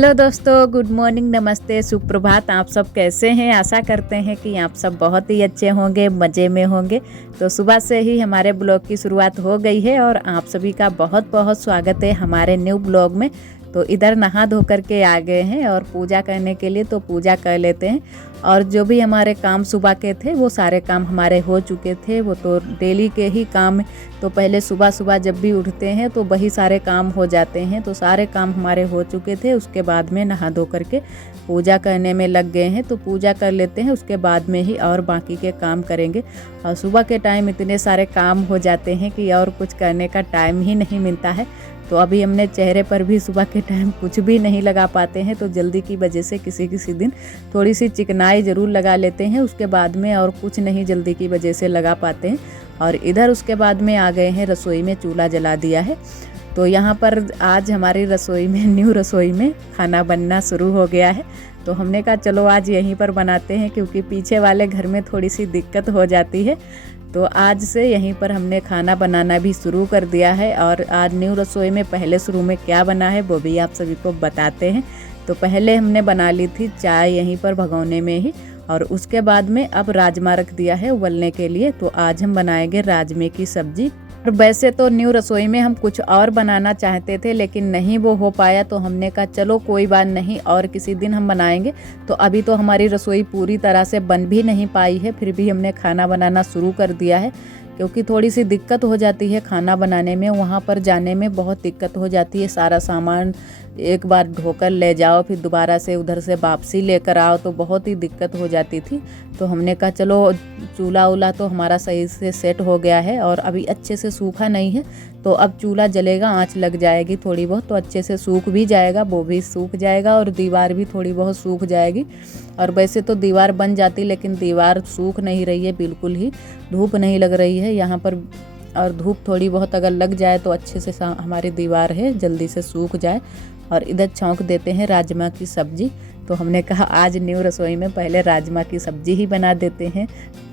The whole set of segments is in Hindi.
हेलो दोस्तों, गुड मॉर्निंग, नमस्ते, सुप्रभात। आप सब कैसे हैं? आशा करते हैं कि आप सब बहुत ही अच्छे होंगे, मज़े में होंगे। तो सुबह से ही हमारे ब्लॉग की शुरुआत हो गई है और आप सभी का बहुत बहुत स्वागत है हमारे न्यू ब्लॉग में। तो इधर नहा धो कर के आ गए हैं और पूजा करने के लिए, तो पूजा कर लेते हैं। और जो भी हमारे काम सुबह के थे वो सारे काम हमारे हो चुके थे। वो तो डेली के ही काम, तो पहले सुबह सुबह जब भी उठते हैं तो वही सारे काम हो जाते हैं। तो सारे काम हमारे हो चुके थे। उसके बाद में नहा धो करके पूजा करने में लग गए हैं। तो पूजा कर लेते हैं, उसके बाद में ही और बाकी के काम करेंगे। और सुबह के टाइम इतने सारे काम हो जाते हैं कि और कुछ करने का टाइम ही नहीं मिलता है। तो अभी हमने चेहरे पर भी सुबह के टाइम कुछ भी नहीं लगा पाते हैं। तो जल्दी की वजह से किसी किसी दिन थोड़ी सी चिकनाई ज़रूर लगा लेते हैं, उसके बाद में और कुछ नहीं जल्दी की वजह से लगा पाते हैं। और इधर उसके बाद में आ गए हैं रसोई में, चूल्हा जला दिया है। तो यहाँ पर आज हमारी रसोई में, न्यू रसोई में खाना बनना शुरू हो गया है। तो हमने कहा चलो आज यहीं पर बनाते हैं, क्योंकि पीछे वाले घर में थोड़ी सी दिक्कत हो जाती है। तो आज से यहीं पर हमने खाना बनाना भी शुरू कर दिया है। और आज न्यू रसोई में पहले शुरू में क्या बना है वो भी आप सभी को बताते हैं। तो पहले हमने बना ली थी चाय यहीं पर भगोने में ही, और उसके बाद में अब राजमा रख दिया है उबलने के लिए। तो आज हम बनाएंगे राजमे की सब्जी। और वैसे तो न्यू रसोई में हम कुछ और बनाना चाहते थे, लेकिन नहीं वो हो पाया। तो हमने कहा चलो कोई बात नहीं, और किसी दिन हम बनाएंगे। तो अभी तो हमारी रसोई पूरी तरह से बन भी नहीं पाई है, फिर भी हमने खाना बनाना शुरू कर दिया है। क्योंकि थोड़ी सी दिक्कत हो जाती है खाना बनाने में, वहाँ पर जाने में बहुत दिक्कत हो जाती है। सारा सामान एक बार ढोकर ले जाओ, फिर दोबारा से उधर से वापसी लेकर आओ, तो बहुत ही दिक्कत हो जाती थी। तो हमने कहा चलो, चूल्हा उला तो हमारा सही से सेट हो गया है और अभी अच्छे से सूखा नहीं है। तो अब चूल्हा जलेगा, आंच लग जाएगी थोड़ी बहुत, तो अच्छे से सूख भी जाएगा, वो भी सूख जाएगा और दीवार भी थोड़ी बहुत सूख जाएगी। और वैसे तो दीवार बन जाती, लेकिन दीवार सूख नहीं रही है बिल्कुल ही, धूप नहीं लग रही है यहाँ पर। और धूप थोड़ी बहुत अगर लग जाए तो अच्छे से हमारी दीवार है जल्दी से सूख जाए। और इधर छौंक देते हैं राजमा की सब्जी। तो हमने कहा आज न्यू रसोई में पहले राजमा की सब्जी ही बना देते हैं,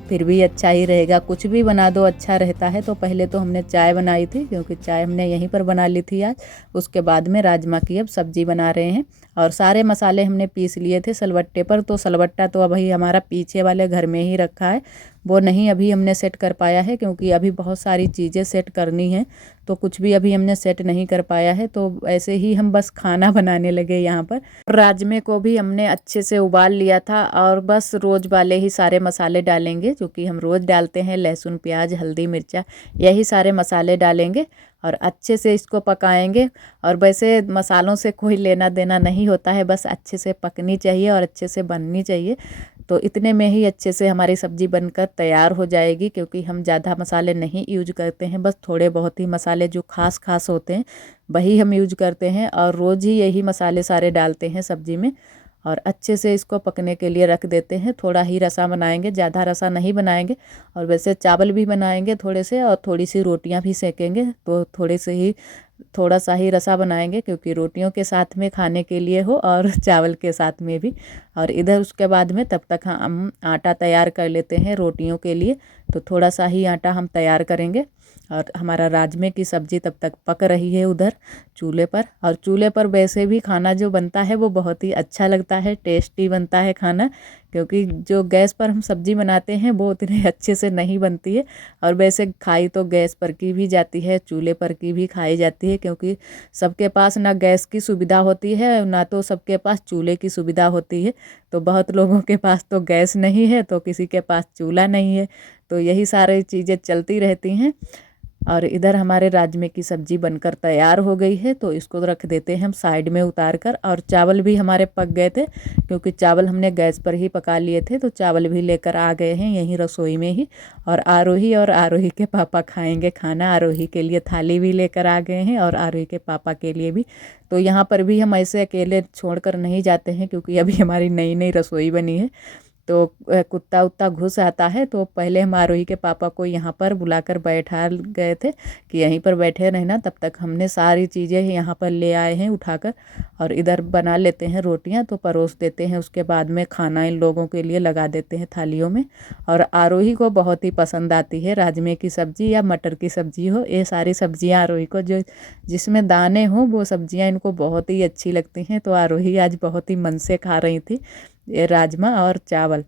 फिर भी अच्छा ही रहेगा। कुछ भी बना दो अच्छा रहता है। तो पहले तो हमने चाय बनाई थी, क्योंकि चाय हमने यहीं पर बना ली थी आज। उसके बाद में राजमा की अब सब्जी बना रहे हैं। और सारे मसाले हमने पीस लिए थे सलबट्टे पर। तो सलबट्टा तो अभी हमारा पीछे वाले घर में ही रखा है, वो नहीं अभी हमने सेट कर पाया है, क्योंकि अभी बहुत सारी चीज़ें सेट करनी है। तो कुछ भी अभी हमने सेट नहीं कर पाया है। तो ऐसे ही हम बस खाना बनाने लगे यहाँ पर। राजमे को भी हमने अच्छे से उबाल लिया था, और बस रोज़ वाले ही सारे मसाले डालेंगे जो कि हम रोज़ डालते हैं। लहसुन, प्याज, हल्दी, मिर्चा, यही सारे मसाले डालेंगे और अच्छे से इसको पकाएंगे। और वैसे मसालों से कोई लेना देना नहीं होता है, बस अच्छे से पकनी चाहिए और अच्छे से बननी चाहिए। तो इतने में ही अच्छे से हमारी सब्ज़ी बनकर तैयार हो जाएगी, क्योंकि हम ज़्यादा मसाले नहीं यूज करते हैं। बस थोड़े बहुत ही मसाले जो खास खास होते हैं वही हम यूज करते हैं, और रोज़ ही यही मसाले सारे डालते हैं सब्ज़ी में। और अच्छे से इसको पकने के लिए रख देते हैं। थोड़ा ही रसा बनाएंगे, ज़्यादा रसा नहीं बनाएंगे। और वैसे चावल भी बनाएंगे थोड़े से, और थोड़ी सी रोटियां भी सेकेंगे। तो थोड़ा सा ही रसा बनाएंगे, क्योंकि रोटियों के साथ में खाने के लिए हो और चावल के साथ में भी। और इधर उसके बाद में तब तक हम आटा तैयार कर लेते हैं रोटियों के लिए। तो थोड़ा सा ही आटा हम तैयार करेंगे। और हमारा राजमे की सब्ज़ी तब तक पक रही है उधर चूल्हे पर। और चूल्हे पर वैसे भी खाना जो बनता है वो बहुत ही अच्छा लगता है, टेस्टी बनता है खाना। क्योंकि जो गैस पर हम सब्ज़ी बनाते हैं वो उतने अच्छे से नहीं बनती है। और वैसे खाई तो गैस पर की भी जाती है, चूल्हे पर की भी खाई जाती है, क्योंकि सबके पास ना गैस की सुविधा होती है, ना तो सबके पास चूल्हे की सुविधा होती है। तो बहुत लोगों के पास तो गैस नहीं है, तो किसी के पास चूल्हा नहीं है। तो यही सारी चीज़ें चलती रहती हैं। और इधर हमारे राजमे की सब्ज़ी बनकर तैयार हो गई है। तो इसको रख देते हैं हम साइड में उतार कर। और चावल भी हमारे पक गए थे, क्योंकि चावल हमने गैस पर ही पका लिए थे। तो चावल भी लेकर आ गए हैं यहीं रसोई में ही। और आरोही के पापा खाएंगे खाना। आरोही के लिए थाली भी लेकर आ गए हैं, और आरोही के पापा के लिए भी। तो यहाँ पर भी हम ऐसे अकेले छोड़ कर नहीं जाते हैं, क्योंकि अभी हमारी नई नई रसोई बनी है। तो कुत्ता उत्ता घुस आता है। तो पहले हम आरोही के पापा को यहाँ पर बुलाकर बैठा गए थे कि यहीं पर बैठे रहना, तब तक हमने सारी चीज़ें यहाँ पर ले आए हैं उठाकर और इधर बना लेते हैं रोटियाँ, तो परोस देते हैं। उसके बाद में खाना इन लोगों के लिए लगा देते हैं थालियों में। और आरोही को बहुत ही पसंद आती है राजमे की सब्ज़ी या मटर की सब्ज़ी हो, ये सारी सब्जियाँ आरोही को जो जिसमें दाने हो वो सब्जियाँ इनको बहुत ही अच्छी लगती हैं। तो आरोही आज बहुत ही मन से खा रही थी ये राजमा और चावल।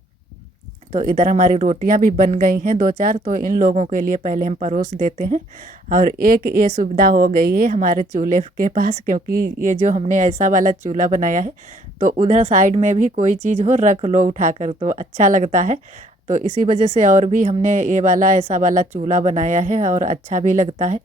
तो इधर हमारी रोटियां भी बन गई हैं 2-4, तो इन लोगों के लिए पहले हम परोस देते हैं। और एक ये सुविधा हो गई है हमारे चूल्हे के पास, क्योंकि ये जो हमने ऐसा वाला चूल्हा बनाया है तो उधर साइड में भी कोई चीज़ हो रख लो उठाकर तो अच्छा लगता है। तो इसी वजह से और भी हमने ये वाला ऐसा वाला चूल्हा बनाया है और अच्छा भी लगता है।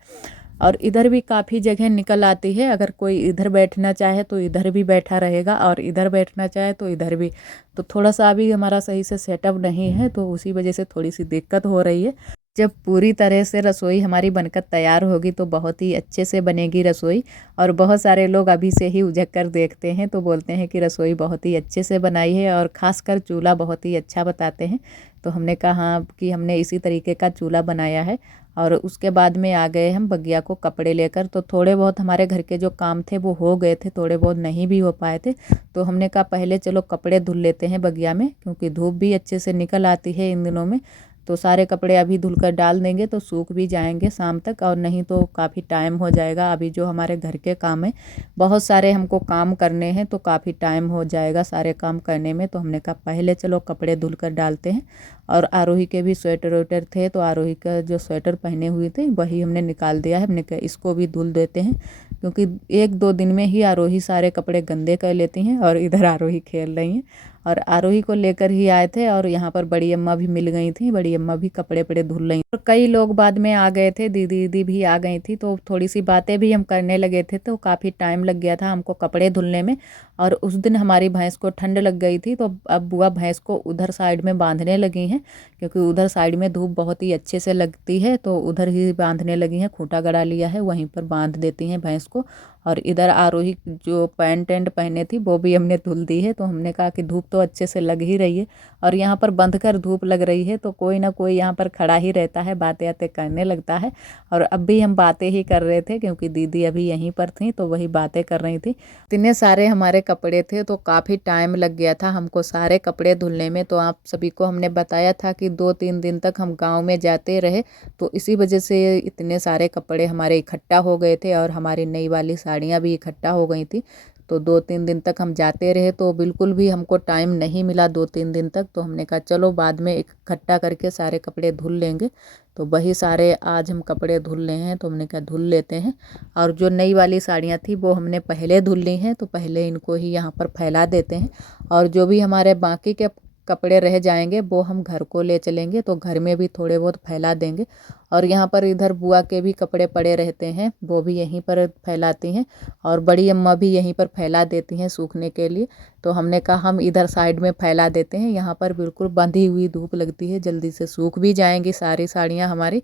और इधर भी काफ़ी जगह निकल आती है, अगर कोई इधर बैठना चाहे तो इधर भी बैठा रहेगा और इधर बैठना चाहे तो इधर भी। तो थोड़ा सा अभी हमारा सही से सेटअप नहीं है, तो उसी वजह से थोड़ी सी दिक्कत हो रही है। जब पूरी तरह से रसोई हमारी बनकर तैयार होगी तो बहुत ही अच्छे से बनेगी रसोई। और बहुत सारे लोग अभी से ही उझक कर देखते हैं तो बोलते हैं कि रसोई बहुत ही अच्छे से बनाई है और ख़ासकर चूल्हा बहुत ही अच्छा बताते हैं। तो हमने कहा हाँ कि हमने इसी तरीके का चूल्हा बनाया है। और उसके बाद में आ गए हम बगिया को कपड़े लेकर। तो थोड़े बहुत हमारे घर के जो काम थे वो हो गए थे, थोड़े बहुत नहीं भी हो पाए थे। तो हमने कहा पहले चलो कपड़े धुल लेते हैं बगिया में, क्योंकि धूप भी अच्छे से निकल आती है इन दिनों में। तो सारे कपड़े अभी धुलकर डाल देंगे तो सूख भी जाएंगे शाम तक, और नहीं तो काफ़ी टाइम हो जाएगा। अभी जो हमारे घर के काम है बहुत सारे हमको काम करने हैं, तो काफ़ी टाइम हो जाएगा सारे काम करने में। तो हमने कहा पहले चलो कपड़े धुलकर डालते हैं। और आरोही के भी स्वेटर वेटर थे, तो आरोही का जो स्वेटर पहने हुए थे वही हमने निकाल दिया है। हमने कहा इसको भी धुल देते हैं, क्योंकि 1-2 दिन में ही आरोही सारे कपड़े गंदे कर लेती हैं। और इधर आरोही खेल रही हैं और आरोही को लेकर ही आए थे। और यहाँ पर बड़ी अम्मा भी मिल गई थी, बड़ी अम्मा भी कपड़े वपड़े धुल रही। और कई लोग बाद में आ गए थे, दीदी दीदी भी आ गई थी, तो थोड़ी सी बातें भी हम करने लगे थे, तो काफ़ी टाइम लग गया था हमको कपड़े धुलने में। और उस दिन हमारी भैंस को ठंड लग गई थी, तो अब बुआ भैंस को उधर साइड में बांधने लगी हैं, क्योंकि उधर साइड में धूप बहुत ही अच्छे से लगती है। तो उधर ही बांधने लगी हैं, खूंटा गड़ा लिया है, वहीं पर बांध देती हैं भैंस को। और इधर आरोही जो पैंट एंट पहने थी वो भी हमने धुल दी है। तो हमने कहा कि धूप तो अच्छे से लग ही रही है और यहाँ पर बंध कर धूप लग रही है, तो कोई ना कोई यहाँ पर खड़ा ही रहता है, बातें आते करने लगता है। और अब भी हम बातें ही कर रहे थे, क्योंकि दीदी अभी यहीं पर थी तो वही बातें कर रही थी। इतने सारे हमारे कपड़े थे तो काफ़ी टाइम लग गया था हमको सारे कपड़े धुलने में। तो आप सभी को हमने बताया था कि 2-3 दिन तक हम गाँव में जाते रहे, तो इसी वजह से इतने सारे कपड़े हमारे इकट्ठा हो गए थे और हमारी नई वाली साड़ियाँ भी इकट्ठा हो गई थी। तो 2-3 दिन तक हम जाते रहे, तो बिल्कुल भी हमको टाइम नहीं मिला 2-3 दिन तक। तो हमने कहा चलो बाद में इकट्ठा करके सारे कपड़े धुल लेंगे। तो वही सारे आज हम कपड़े धुल रहे हैं, तो हमने कहा धुल लेते हैं। और जो नई वाली साड़ियाँ थी वो हमने पहले धुल ली हैं, तो पहले इनको ही यहाँ पर फैला देते हैं। और जो भी हमारे बाकी के कपड़े रह जाएंगे वो हम घर को ले चलेंगे, तो घर में भी थोड़े बहुत फैला देंगे। और यहाँ पर इधर बुआ के भी कपड़े पड़े रहते हैं, वो भी यहीं पर फैलाती हैं। और बड़ी अम्मा भी यहीं पर फैला देती हैं सूखने के लिए। तो हमने कहा हम इधर साइड में फैला देते हैं, यहाँ पर बिल्कुल बंधी हुई धूप लगती है, जल्दी से सूख भी जाएंगी सारी साड़ियाँ हमारी।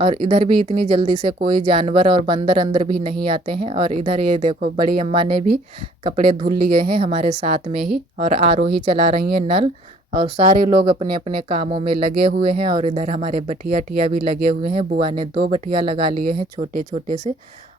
और इधर भी इतनी जल्दी से कोई जानवर और बंदर अंदर भी नहीं आते हैं। और इधर ये देखो बड़ी अम्मा ने भी कपड़े धुल लिए हैं हमारे साथ में ही, और आरोही चला रही हैं नल। और सारे लोग अपने अपने कामों में लगे हुए हैं। और इधर हमारे बठिया ठिया भी लगे हुए हैं, बुआ ने 2 बठिया लगा लिए हैं छोटे छोटे से।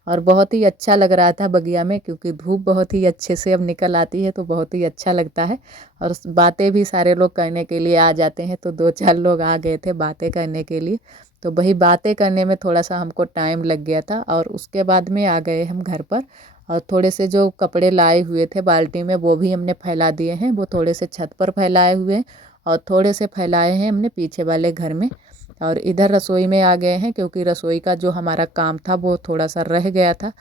और बहुत ही अच्छा लग रहा था बगिया में, क्योंकि धूप बहुत ही अच्छे से अब निकल आती है तो बहुत ही अच्छा लगता है। और बातें भी सारे लोग करने के लिए आ जाते हैं, तो 2-4 लोग आ गए थे बातें करने के लिए। तो वही बातें करने में थोड़ा सा हमको टाइम लग गया था। और उसके बाद में आ गए हम घर पर, और थोड़े से जो कपड़े लाए हुए थे बाल्टी में वो भी हमने फैला दिए हैं। वो थोड़े से छत पर फैलाए हुए हैं और थोड़े से फैलाए हैं हमने पीछे वाले घर में। और इधर रसोई में आ गए हैं, क्योंकि रसोई का जो हमारा काम था वो थोड़ा सा रह गया था।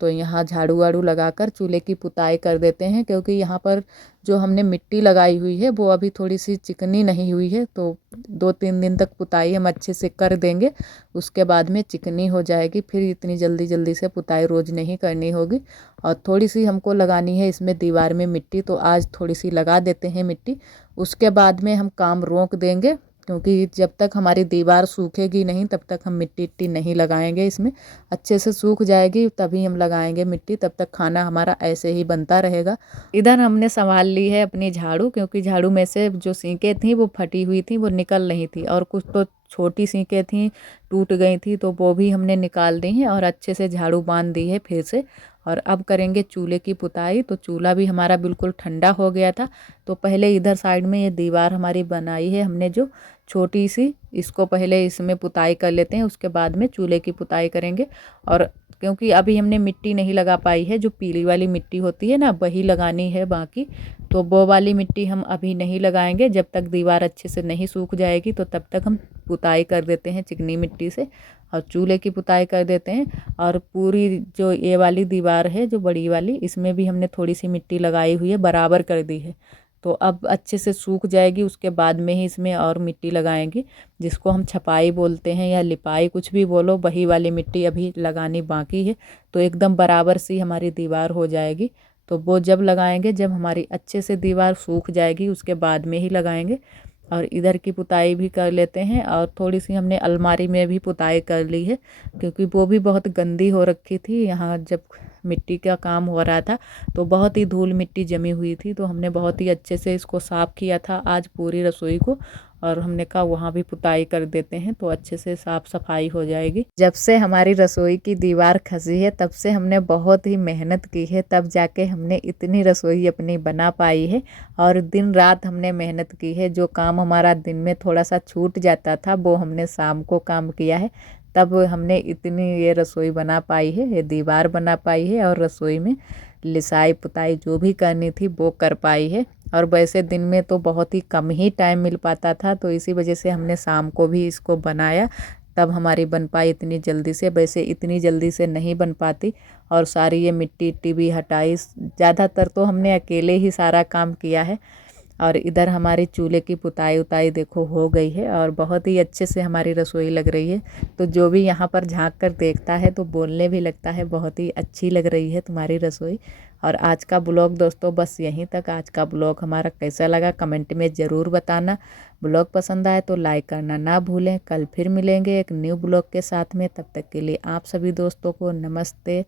तो यहाँ झाड़ू वाड़ू लगाकर चूल्हे की पुताई कर देते हैं, क्योंकि यहाँ पर जो हमने मिट्टी लगाई हुई है वो अभी थोड़ी सी चिकनी नहीं हुई है। तो 2-3 दिन तक पुताई हम अच्छे से कर देंगे, उसके बाद में चिकनी हो जाएगी। फिर इतनी जल्दी जल्दी से पुताई रोज़ नहीं करनी होगी। और थोड़ी सी हमको लगानी है इसमें दीवार में मिट्टी, तो आज थोड़ी सी लगा देते हैं मिट्टी। उसके बाद में हम काम रोक देंगे, क्योंकि जब तक हमारी दीवार सूखेगी नहीं तब तक हम मिट्टी इट्टी नहीं लगाएंगे इसमें। अच्छे से सूख जाएगी तभी हम लगाएंगे मिट्टी, तब तक खाना हमारा ऐसे ही बनता रहेगा। इधर हमने संभाल ली है अपनी झाड़ू, क्योंकि झाड़ू में से जो सींकें थी वो फटी हुई थी, वो निकल नहीं थी, और कुछ तो छोटी सींकें थी टूट गई थी, तो वो भी हमने निकाल दी हैं और अच्छे से झाड़ू बांध दी है फिर से। और अब करेंगे चूल्हे की पुताई। तो चूल्हा भी हमारा बिल्कुल ठंडा हो गया था। तो पहले इधर साइड में ये दीवार हमारी बनाई है हमने जो छोटी सी, इसको पहले इसमें पुताई कर लेते हैं, उसके बाद में चूल्हे की पुताई करेंगे। और क्योंकि अभी हमने मिट्टी नहीं लगा पाई है, जो पीली वाली मिट्टी होती है ना वही लगानी है बाकी, तो वो वाली मिट्टी हम अभी नहीं लगाएंगे। जब तक दीवार अच्छे से नहीं सूख जाएगी तो तब तक हम पुताई कर देते हैं चिकनी मिट्टी से और चूल्हे की पुताई कर देते हैं। और पूरी जो ये वाली दीवार है जो बड़ी वाली, इसमें भी हमने थोड़ी सी मिट्टी लगाई हुई है, बराबर कर दी है। तो अब अच्छे से सूख जाएगी, उसके बाद में ही इसमें और मिट्टी लगाएंगे, जिसको हम छपाई बोलते हैं या लिपाई, कुछ भी बोलो, वही वाली मिट्टी अभी लगानी बाकी है। तो एकदम बराबर सी हमारी दीवार हो जाएगी। तो वो जब लगाएंगे जब हमारी अच्छे से दीवार सूख जाएगी, उसके बाद में ही लगाएंगे। और इधर की पुताई भी कर लेते हैं, और थोड़ी सी हमने अलमारी में भी पुताई कर ली है, क्योंकि वो भी बहुत गंदी हो रखी थी। यहाँ जब मिट्टी का काम हो रहा था तो बहुत ही धूल मिट्टी जमी हुई थी, तो हमने बहुत ही अच्छे से इसको साफ़ किया था आज पूरी रसोई को। और हमने कहा वहाँ भी पुताई कर देते हैं तो अच्छे से साफ़ सफाई हो जाएगी। जब से हमारी रसोई की दीवार खसी है तब से हमने बहुत ही मेहनत की है, तब जाके हमने इतनी रसोई अपनी बना पाई है। और दिन रात हमने मेहनत की है। जो काम हमारा दिन में थोड़ा सा छूट जाता था वो हमने शाम को काम किया है, तब हमने इतनी ये रसोई बना पाई है, ये दीवार बना पाई है, और रसोई में लिसाई पुताई जो भी करनी थी वो कर पाई है। और वैसे दिन में तो बहुत ही कम ही टाइम मिल पाता था, तो इसी वजह से हमने शाम को भी इसको बनाया, तब हमारी बन पाई इतनी जल्दी से। वैसे इतनी जल्दी से नहीं बन पाती। और सारी ये मिट्टी इट्टी भी हटाई, ज़्यादातर तो हमने अकेले ही सारा काम किया है। और इधर हमारी चूल्हे की पुताई उताई देखो हो गई है, और बहुत ही अच्छे से हमारी रसोई लग रही है। तो जो भी यहाँ पर झांक कर देखता है तो बोलने भी लगता है बहुत ही अच्छी लग रही है तुम्हारी रसोई। और आज का ब्लॉग दोस्तों बस यहीं तक। आज का ब्लॉग हमारा कैसा लगा कमेंट में ज़रूर बताना। ब्लॉग पसंद आए तो लाइक करना ना भूलें। कल फिर मिलेंगे एक न्यू ब्लॉग के साथ में, तब तक के लिए आप सभी दोस्तों को नमस्ते।